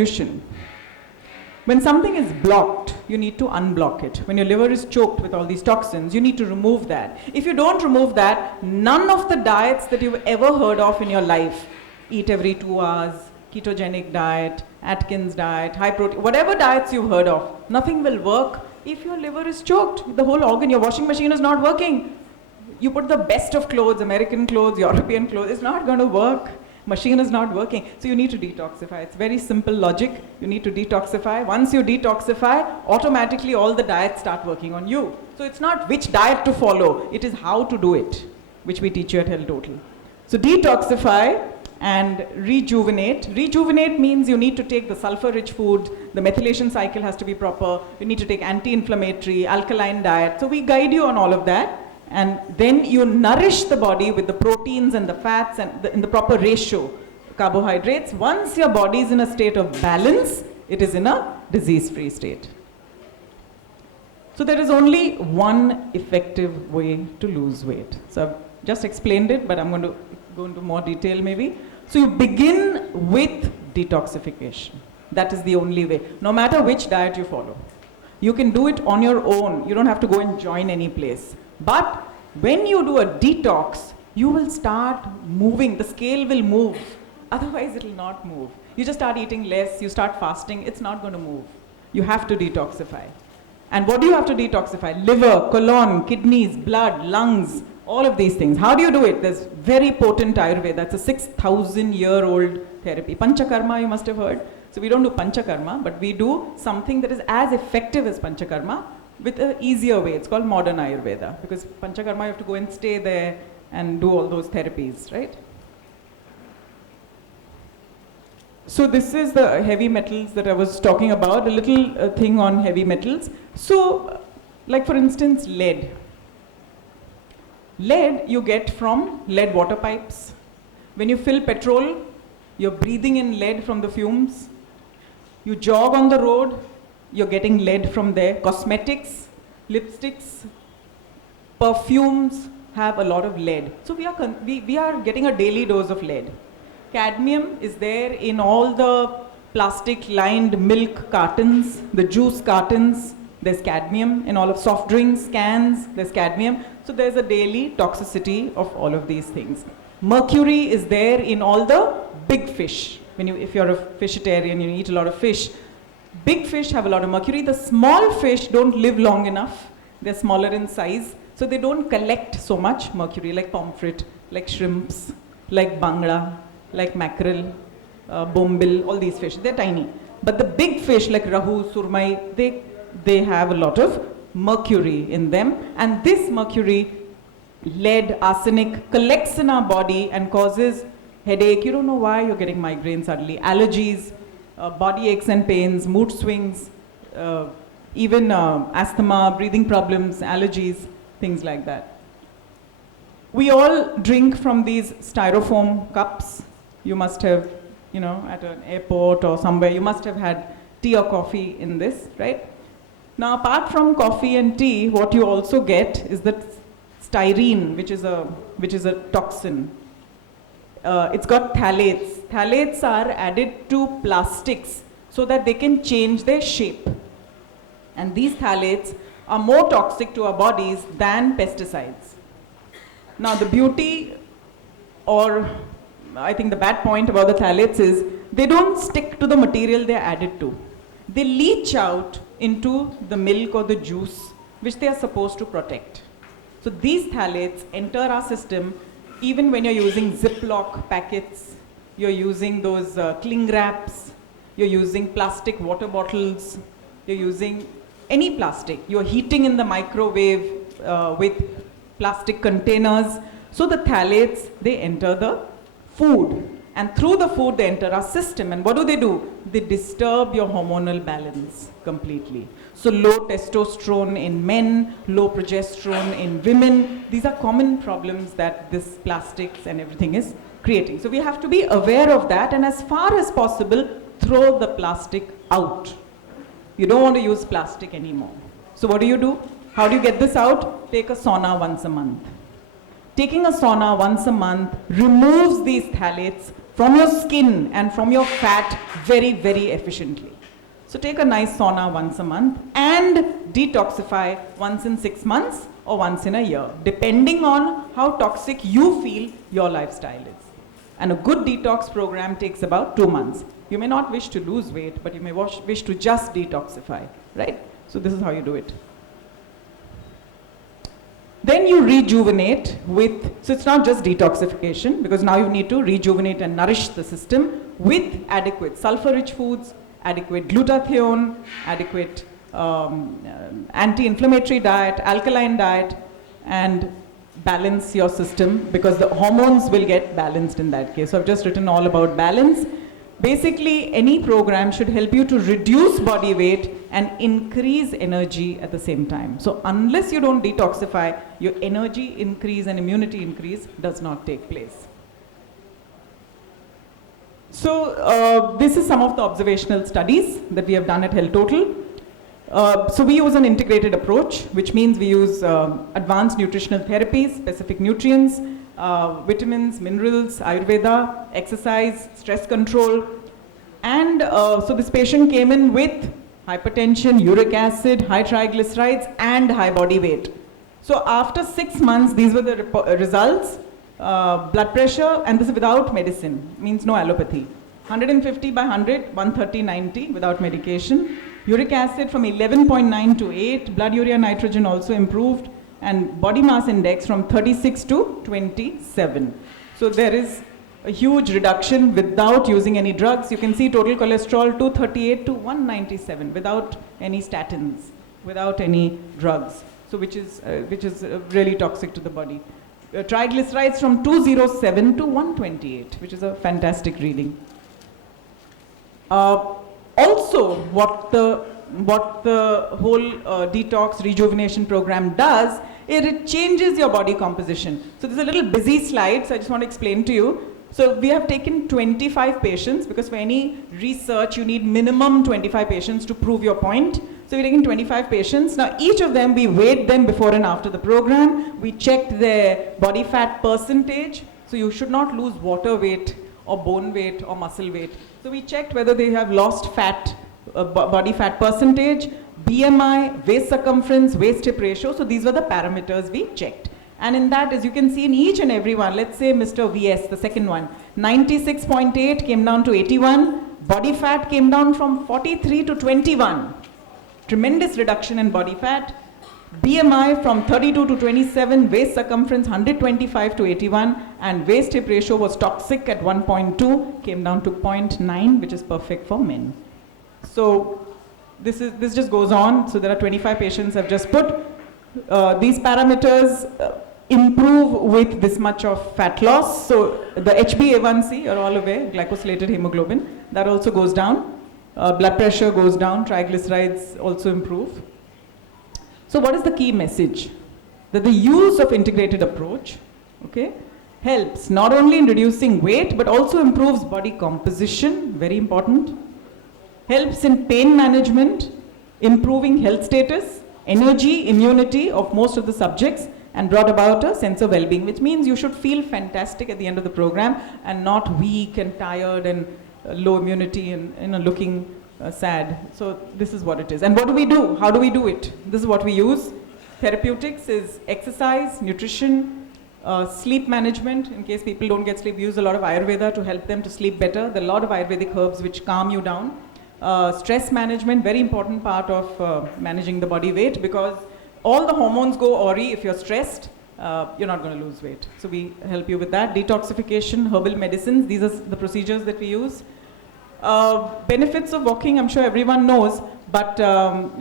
solution. When something is blocked, you need to unblock it. When your liver is choked with all these toxins, you need to remove that. If you don't remove that, none of the diets that you've ever heard of in your life, eat every 2 hours, ketogenic diet, Atkins diet, high protein, whatever diets you've heard of, nothing will work if your liver is choked. The whole organ, your washing machine is not working. You put the best of clothes, American clothes, European clothes, it's not going to work. Machine is not working. So you need to detoxify. It's very simple logic. You need to detoxify. Once you detoxify, automatically all the diets start working on you. So it's not which diet to follow, it is how to do it, which we teach you at Health Total. So detoxify and rejuvenate. Rejuvenate means you need to take the sulfur-rich food, the methylation cycle has to be proper, you need to take anti-inflammatory, alkaline diet. So we guide you on all of that. And then you nourish the body with the proteins and the fats and in the proper ratio, carbohydrates. Once your body is in a state of balance, it is in a disease-free state. So there is only one effective way to lose weight. So I've just explained it, but I'm going to go into more detail maybe. So you begin with detoxification. That is the only way, no matter which diet you follow. You can do it on your own. You don't have to go and join any place. But when you do a detox, you will start moving. The scale will move. Otherwise, it will not move. You just start eating less, you start fasting, it's not going to move. You have to detoxify. And what do you have to detoxify? Liver, colon, kidneys, blood, lungs, all of these things. How do you do it? There's very potent Ayurveda. That's a 6,000-year-old therapy. Panchakarma, you must have heard. So we don't do Panchakarma, but we do something that is as effective as Panchakarma, with an easier way. It's called modern Ayurveda, because Panchakarma you have to go and stay there and do all those therapies, right? So this is the heavy metals that I was talking about, a little thing on heavy metals. So like for instance, lead. Lead you get from lead water pipes. When you fill petrol, you're breathing in lead from the fumes. You jog on the road, you're getting lead from there. Cosmetics, lipsticks, perfumes have a lot of lead. So we are getting a daily dose of lead. Cadmium is there in all the plastic lined milk cartons, the juice cartons. There's cadmium in all of soft drinks, cans, there's cadmium. So there's a daily toxicity of all of these things. Mercury is there in all the big fish. If you're a fishitarian, you eat a lot of fish. Big fish have a lot of mercury. The small fish don't live long enough. They're smaller in size, so they don't collect so much mercury, like pomfret, like shrimps, like bangla, like mackerel, bombil, all these fish. They're tiny. But the big fish like rahu, surmai, they have a lot of mercury in them. And this mercury, lead, arsenic, collects in our body and causes headache. You don't know why you're getting migraines suddenly, allergies, body aches and pains, mood swings, even asthma, breathing problems, allergies, things like that. We all drink from these styrofoam cups. You must have, at an airport or somewhere, you must have had tea or coffee in this, right? Now, apart from coffee and tea, what you also get is the styrene, which is a toxin. It's got phthalates. Phthalates are added to plastics so that they can change their shape. And these phthalates are more toxic to our bodies than pesticides. Now the beauty, or I think the bad point about the phthalates is they don't stick to the material they're added to. They leach out into the milk or the juice which they are supposed to protect. So these phthalates enter our system even when you're using Ziploc packets, you're using those cling wraps, you're using plastic water bottles, you're using any plastic, you're heating in the microwave with plastic containers. So the phthalates, they enter the food, and through the food they enter our system. And what do? They disturb your hormonal balance completely. So low testosterone in men, low progesterone in women. These are common problems that this plastics and everything is creating. So we have to be aware of that, and as far as possible, throw the plastic out. You don't want to use plastic anymore. So what do? How do you get this out? Take a sauna once a month. Taking a sauna once a month removes these phthalates from your skin and from your fat very, very efficiently. So take a nice sauna once a month and detoxify once in 6 months or once in a year, depending on how toxic you feel your lifestyle is. And a good detox program takes about 2 months. You may not wish to lose weight, but you may wish to just detoxify, right? So this is how you do it. Then you rejuvenate with, so it's not just detoxification, because now you need to rejuvenate and nourish the system with adequate sulfur-rich foods, adequate glutathione, adequate anti-inflammatory diet, alkaline diet, and balance your system, because the hormones will get balanced in that case. So I've just written all about balance. Basically, any program should help you to reduce body weight and increase energy at the same time. So unless you don't detoxify, your energy increase and immunity increase does not take place. So this is some of the observational studies that we have done at Health Total. So we use an integrated approach, which means we use advanced nutritional therapies, specific nutrients, vitamins, minerals, Ayurveda, exercise, stress control. And so this patient came in with hypertension, uric acid, high triglycerides, and high body weight. So after 6 months, these were the results. Blood pressure, and this is without medicine, means no allopathy. 150 by 100, 130/90 without medication. Uric acid from 11.9 to 8, blood urea nitrogen also improved, and body mass index from 36 to 27. So there is a huge reduction without using any drugs. You can see total cholesterol 238 to 197 without any statins, without any drugs. So which is really toxic to the body. Triglycerides from 207 to 128, which is a fantastic reading. Also, what the whole detox rejuvenation program does is it changes your body composition. So there's a little busy slide, so I just want to explain to you. So we have taken 25 patients, because for any research you need minimum 25 patients to prove your point. So we're taking 25 patients. Now each of them, we weighed them before and after the program. We checked their body fat percentage. So you should not lose water weight or bone weight or muscle weight. So we checked whether they have lost fat, body fat percentage, BMI, waist circumference, waist hip ratio. So these were the parameters we checked. And in that, as you can see in each and every one, let's say Mr. VS, the second one, 96.8 came down to 81. Body fat came down from 43 to 21. Tremendous reduction in body fat. BMI from 32 to 27, waist circumference 125 to 81, and waist hip ratio was toxic at 1.2, came down to 0.9, which is perfect for men. So this just goes on. So there are 25 patients I've just put. These parameters improve with this much of fat loss. So the HbA1c, you're all aware, glycosylated hemoglobin, that also goes down. Blood pressure goes down, triglycerides also improve. So what is the key message? That the use of integrated approach, okay, helps not only in reducing weight, but also improves body composition, very important. Helps in pain management, improving health status, energy, immunity of most of the subjects, and brought about a sense of well-being, which means you should feel fantastic at the end of the program and not weak and tired and low immunity and looking sad. So this is what it is. And what do we do? How do we do it? This is what we use. Therapeutics is exercise, nutrition, sleep management. In case people don't get sleep, we use a lot of Ayurveda to help them to sleep better. There are a lot of Ayurvedic herbs which calm you down. Stress management, very important part of managing the body weight, because all the hormones go awry. If you're stressed, you're not going to lose weight. So we help you with that. Detoxification, herbal medicines, these are the procedures that we use. Benefits of walking, I'm sure everyone knows, but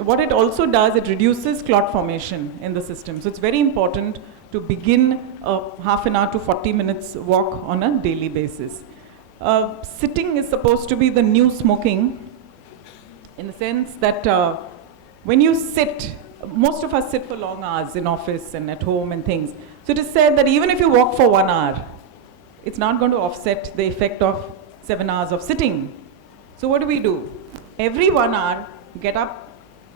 what it also does, it reduces clot formation in the system. So it's very important to begin a half an hour to 40 minutes walk on a daily basis. Sitting is supposed to be the new smoking, in the sense that when you sit, most of us sit for long hours in office and at home and things. So it is said that even if you walk for 1 hour, it's not going to offset the effect of 7 hours of sitting. So what do? Every 1 hour, get up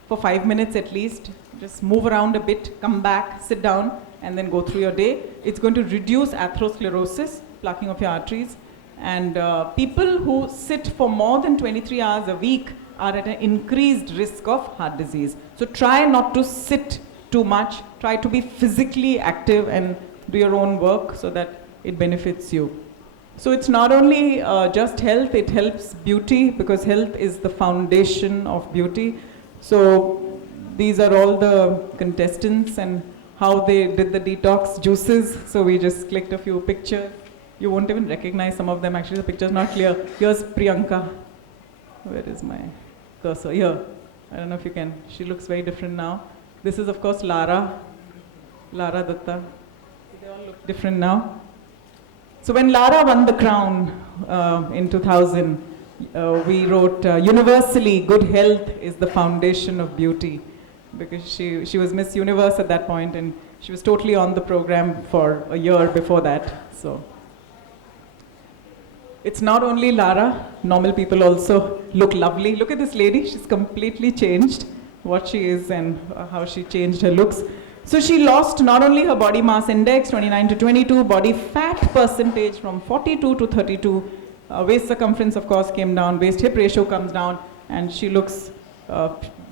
for 5 minutes at least, just move around a bit, come back, sit down, and then go through your day. It's going to reduce atherosclerosis, plaquing of your arteries, And people who sit for more than 23 hours a week are at an increased risk of heart disease. So try not to sit too much. Try to be physically active and do your own work so that it benefits you. So it's not only just health, it helps beauty, because health is the foundation of beauty. So these are all the contestants and how they did the detox juices. So we just clicked a few pictures. You won't even recognize some of them. Actually, the picture's not clear. Here's Priyanka. Where is my cursor? Here. I don't know if you can. She looks very different now. This is, of course, Lara Dutta. They all look different now. So when Lara won the crown in 2000, we wrote, universally, good health is the foundation of beauty. Because she was Miss Universe at that point, and she was totally on the program for a year before that. So it's not only Lara, normal people also look lovely. Look at this lady, she's completely changed what she is and how she changed her looks. So she lost not only her body mass index, 29 to 22, body fat percentage from 42 to 32, waist circumference of course came down, waist hip ratio comes down, and she looks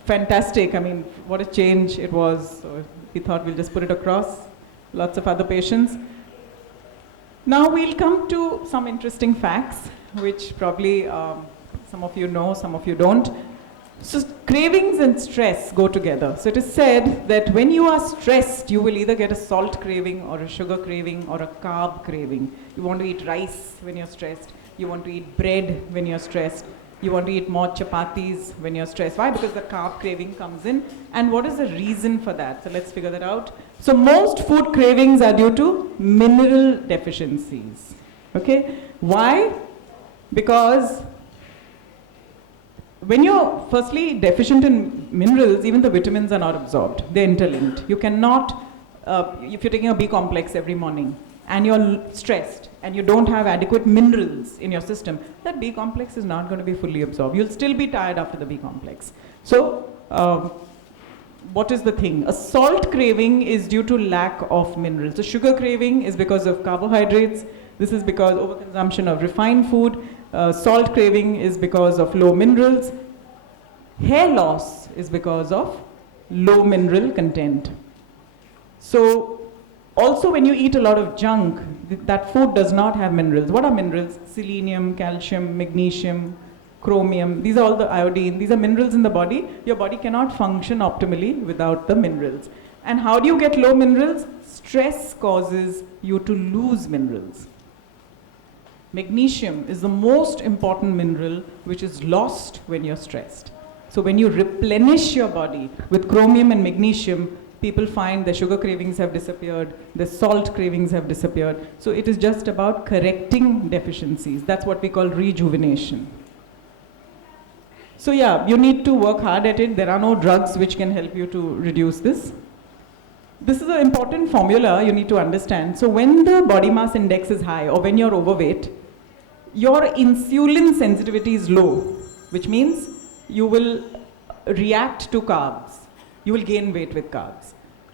fantastic. I mean, what a change it was. So we thought we'll just put it across. Lots of other patients. Now we'll come to some interesting facts, which probably some of you know, some of you don't. So cravings and stress go together. So it is said that when you are stressed, you will either get a salt craving or a sugar craving or a carb craving. You want to eat rice when you're stressed. You want to eat bread when you're stressed. You want to eat more chapatis when you're stressed. Why? Because the carb craving comes in. And what is the reason for that? So let's figure that out. So most food cravings are due to mineral deficiencies. Okay? Why? Because when you're firstly deficient in minerals, even the vitamins are not absorbed. They're interlinked. You cannot, if you're taking a B complex every morning and you're stressed and you don't have adequate minerals in your system, that B complex is not going to be fully absorbed. You'll still be tired after the B complex. So what is the thing? A salt craving is due to lack of minerals. So sugar craving is because of carbohydrates. This is because overconsumption of refined food. Salt craving is because of low minerals. Hair loss is because of low mineral content. So also when you eat a lot of junk, that food does not have minerals. What are minerals? Selenium, calcium, magnesium, chromium. These are all the iodine. These are minerals in the body. Your body cannot function optimally without the minerals. And how do you get low minerals? Stress causes you to lose minerals. Magnesium is the most important mineral which is lost when you're stressed. So when you replenish your body with chromium and magnesium, people find their sugar cravings have disappeared, their salt cravings have disappeared. So it is just about correcting deficiencies. That's what we call rejuvenation. So yeah, you need to work hard at it. There are no drugs which can help you to reduce this. This is an important formula you need to understand. So when the body mass index is high or when you're overweight, your insulin sensitivity is low, which means you will react to carbs. You will gain weight with carbs.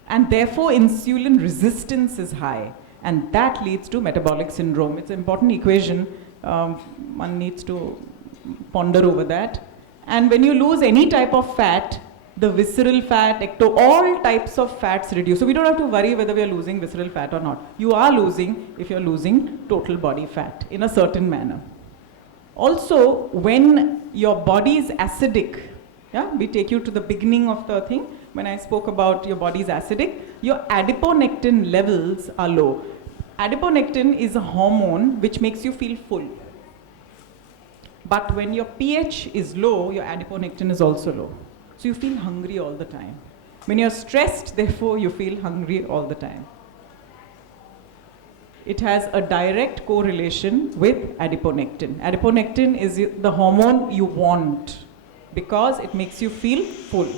And therefore, insulin resistance is high. And that leads to metabolic syndrome. It's an important equation. One needs to ponder over that. And when you lose any type of fat, the visceral fat, all types of fats reduce. So we don't have to worry whether we are losing visceral fat or not. You are losing if you're losing total body fat in a certain manner. Also, when your body is acidic, yeah, we take you to the beginning of the thing. When I spoke about your body is acidic, your adiponectin levels are low. Adiponectin is a hormone which makes you feel full. But when your pH is low, your adiponectin is also low. So you feel hungry all the time. When you're stressed, therefore, you feel hungry all the time. It has a direct correlation with adiponectin. Adiponectin is the hormone you want because it makes you feel full.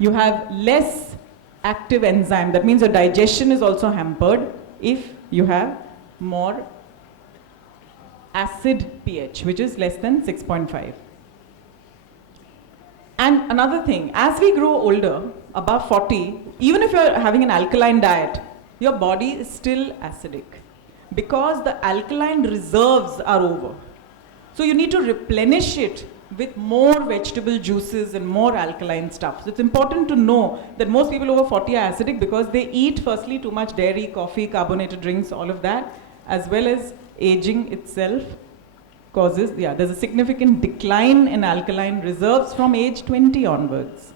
You have less active enzyme. That means your digestion is also hampered if you have more acid pH, which is less than 6.5. And another thing, as we grow older, above 40, even if you're having an alkaline diet, your body is still acidic. because the alkaline reserves are over. So you need to replenish it with more vegetable juices and more alkaline stuff. So it's important to know that most people over 40 are acidic because they eat firstly too much dairy, coffee, carbonated drinks, all of that, as well as aging itself causes, there's a significant decline in alkaline reserves from age 20 onwards.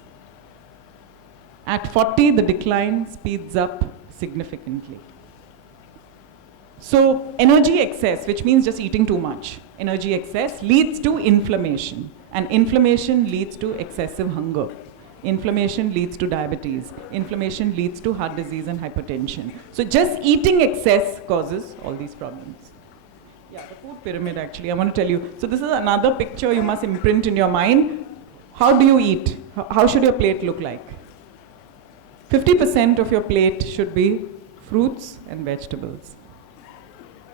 At 40, the decline speeds up significantly. So energy excess, which means just eating too much, energy excess leads to inflammation, and inflammation leads to excessive hunger. Inflammation leads to diabetes. Inflammation leads to heart disease and hypertension. So just eating excess causes all these problems. Yeah, the food pyramid actually, I want to tell you. So this is another picture you must imprint in your mind. How do you eat? How should your plate look like? 50% of your plate should be fruits and vegetables.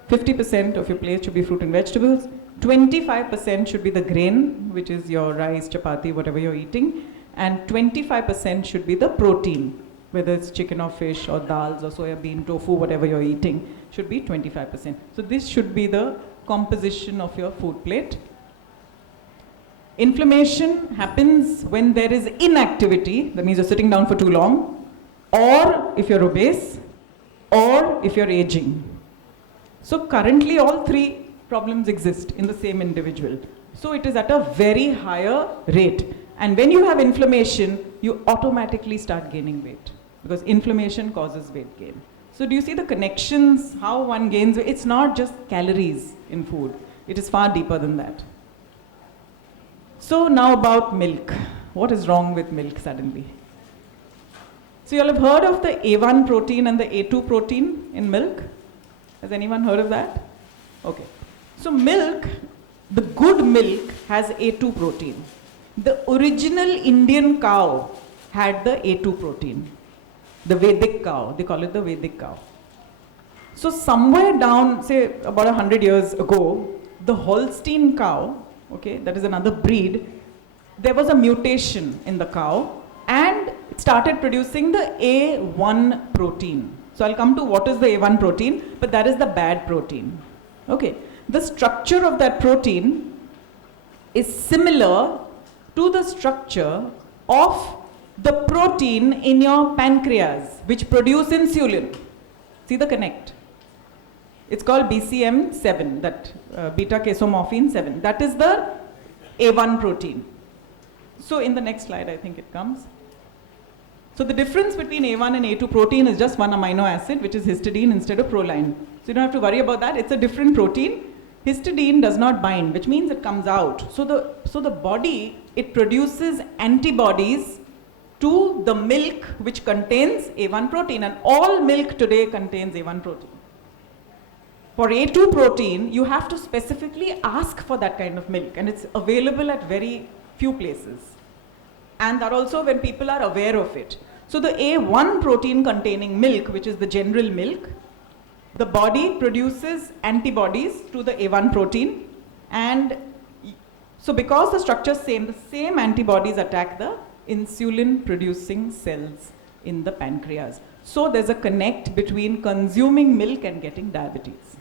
50% of your plate should be fruit and vegetables. 25% should be the grain, which is your rice, chapati, whatever you're eating. And 25% should be the protein, whether it's chicken or fish or dals or soya bean, tofu, whatever you're eating, should be 25%. So this should be the composition of your food plate. Inflammation happens when there is inactivity, that means you're sitting down for too long, or if you're obese, or if you're aging. So currently all three problems exist in the same individual. So it is at a very higher rate. And when you have inflammation, you automatically start gaining weight because inflammation causes weight gain. So do you see the connections, how one gains weight? It's not just calories in food. It is far deeper than that. So now about milk. What is wrong with milk suddenly? So you all have heard of the A1 protein and the A2 protein in milk? Has anyone heard of that? Okay. So milk, the good milk has A2 protein. The original Indian cow had the A2 protein. The Vedic cow, they call it the Vedic cow. So somewhere down, say about 100 years ago, the Holstein cow, okay, that is another breed, there was a mutation in the cow and it started producing the A1 protein. So I'll come to what is the A1 protein, but that is the bad protein. Okay, the structure of that protein is similar to the structure of the protein in your pancreas, which produce insulin. See the connect. It's called BCM7, that beta-casomorphin 7. That is the A1 protein. So in the next slide, I think it comes. So the difference between A1 and A2 protein is just one amino acid, which is histidine instead of proline. So you don't have to worry about that. It's a different protein. Histidine does not bind, which means it comes out. So the body, it produces antibodies to the milk which contains A1 protein, and all milk today contains A1 protein. For A2 protein, you have to specifically ask for that kind of milk, and it's available at very few places. And that also when people are aware of it. So the A1 protein containing milk, which is the general milk, the body produces antibodies to the A1 protein, and so because the structure is same, the same antibodies attack the insulin producing cells in the pancreas. So there's a connect between consuming milk and getting diabetes.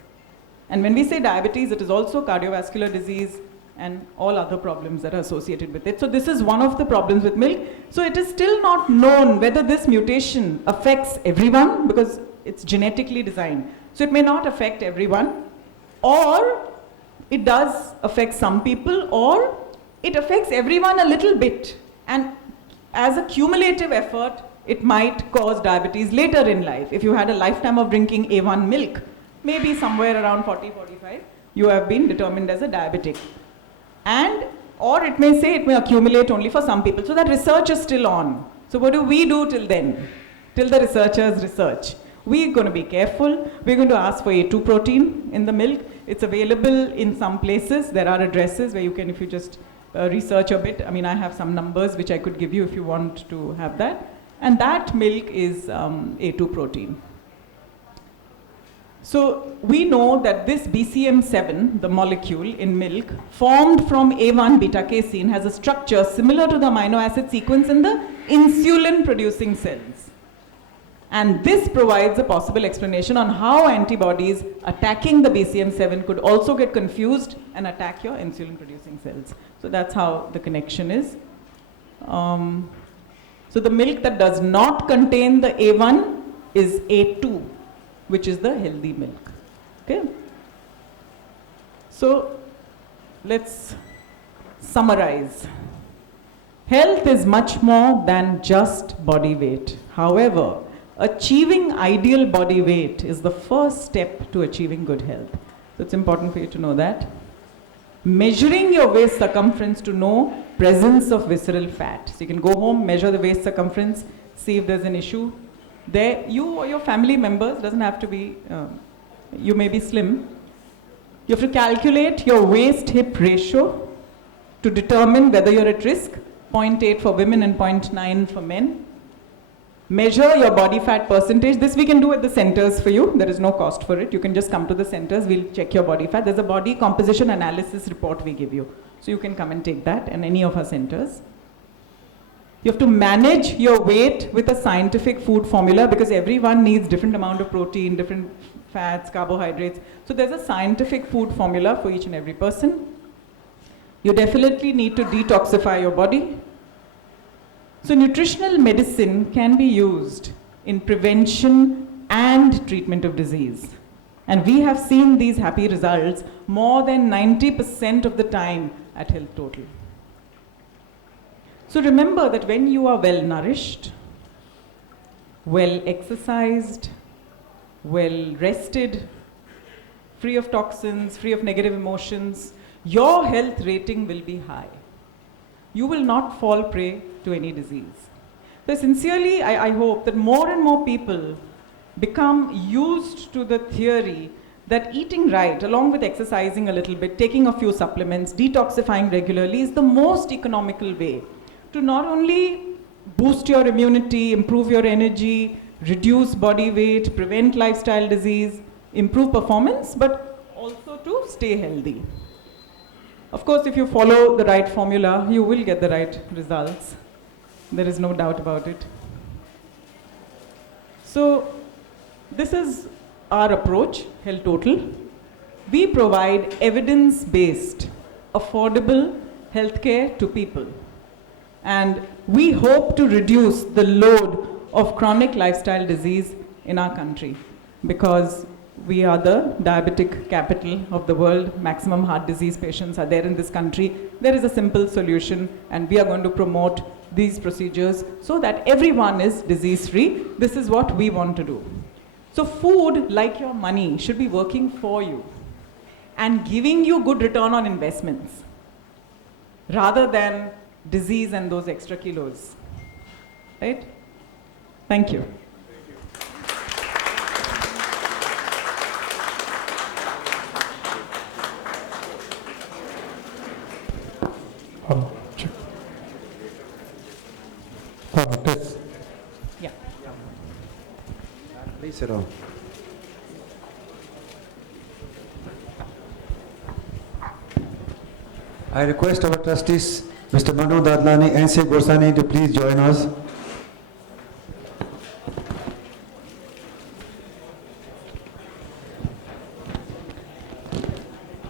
And when we say diabetes, it is also cardiovascular disease and all other problems that are associated with it. So this is one of the problems with milk. So it is still not known whether this mutation affects everyone because it's genetically designed. So it may not affect everyone, or it does affect some people, or it affects everyone a little bit. And as a cumulative effort, it might cause diabetes later in life. If you had a lifetime of drinking A1 milk, maybe somewhere around 40, 45, you have been determined as a diabetic. And, or it may say it may accumulate only for some people. So that research is still on. So what do we do till then? Till the researchers research. We're going to be careful. We're going to ask for A2 protein in the milk. It's available in some places. There are addresses where you can, if you just research a bit. I mean, I have some numbers which I could give you if you want to have that. And that milk is A2 protein. So we know that this BCM7, the molecule in milk, formed from A1 beta-casein, has a structure similar to the amino acid sequence in the insulin producing cells. And this provides a possible explanation on how antibodies attacking the BCM7 could also get confused and attack your insulin producing cells. So that's how the connection is. So the milk that does not contain the A1 is A2, which is the healthy milk. Okay? So let's summarize. Health is much more than just body weight. However, achieving ideal body weight is the first step to achieving good health. So it's important for you to know that. Measuring your waist circumference to know presence of visceral fat. So you can go home, measure the waist circumference, see if there's an issue. There, you or your family members, doesn't have to be, you may be slim. You have to calculate your waist-hip ratio to determine whether you're at risk, 0.8 for women and 0.9 for men. Measure your body fat percentage. This we can do at the centers for you. There is no cost for it. You can just come to the centers. We'll check your body fat. There's a body composition analysis report we give you. So you can come and take that in any of our centers. You have to manage your weight with a scientific food formula because everyone needs different amount of protein, different fats, carbohydrates. So there's a scientific food formula for each and every person. You definitely need to detoxify your body. So nutritional medicine can be used in prevention and treatment of disease. And we have seen these happy results more than 90% of the time at Health Total. So remember that when you are well nourished, well exercised, well rested, free of toxins, free of negative emotions, your health rating will be high. You will not fall prey to any disease. So sincerely, I hope that more and more people become used to the theory that eating right, along with exercising a little bit, taking a few supplements, detoxifying regularly is the most economical way to not only boost your immunity, improve your energy, reduce body weight, prevent lifestyle disease, improve performance, but also to stay healthy. Of course, if you follow the right formula, you will get the right results. There is no doubt about it. So, this is our approach, Health Total. We provide evidence-based, affordable healthcare to people. And we hope to reduce the load of chronic lifestyle disease in our country because we are the diabetic capital of the world. Maximum heart disease patients are there in this country. There is a simple solution, and we are going to promote these procedures so that everyone is disease-free. This is what we want to do. So food, like your money, should be working for you and giving you good return on investments rather than disease and those extra kilos. Right? Thank you. Test. Yeah. Please sit down. I request our trustees, Mr. Manu Dadlani and Sri Gorsani, to please join us.